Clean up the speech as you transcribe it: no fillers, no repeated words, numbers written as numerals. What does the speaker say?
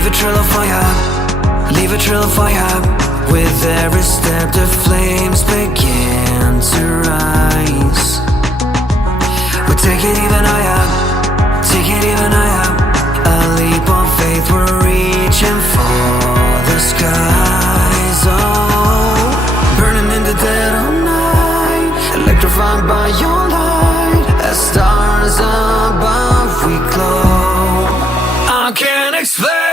Leave a trail of fire, leave a trail of fire. With every step the flames begin to rise. We take it even higher, take it even higher. A leap of faith, we're reaching for the skies. Oh, burning in the dead of night, electrified by your light. As stars above we glow, I can't explain.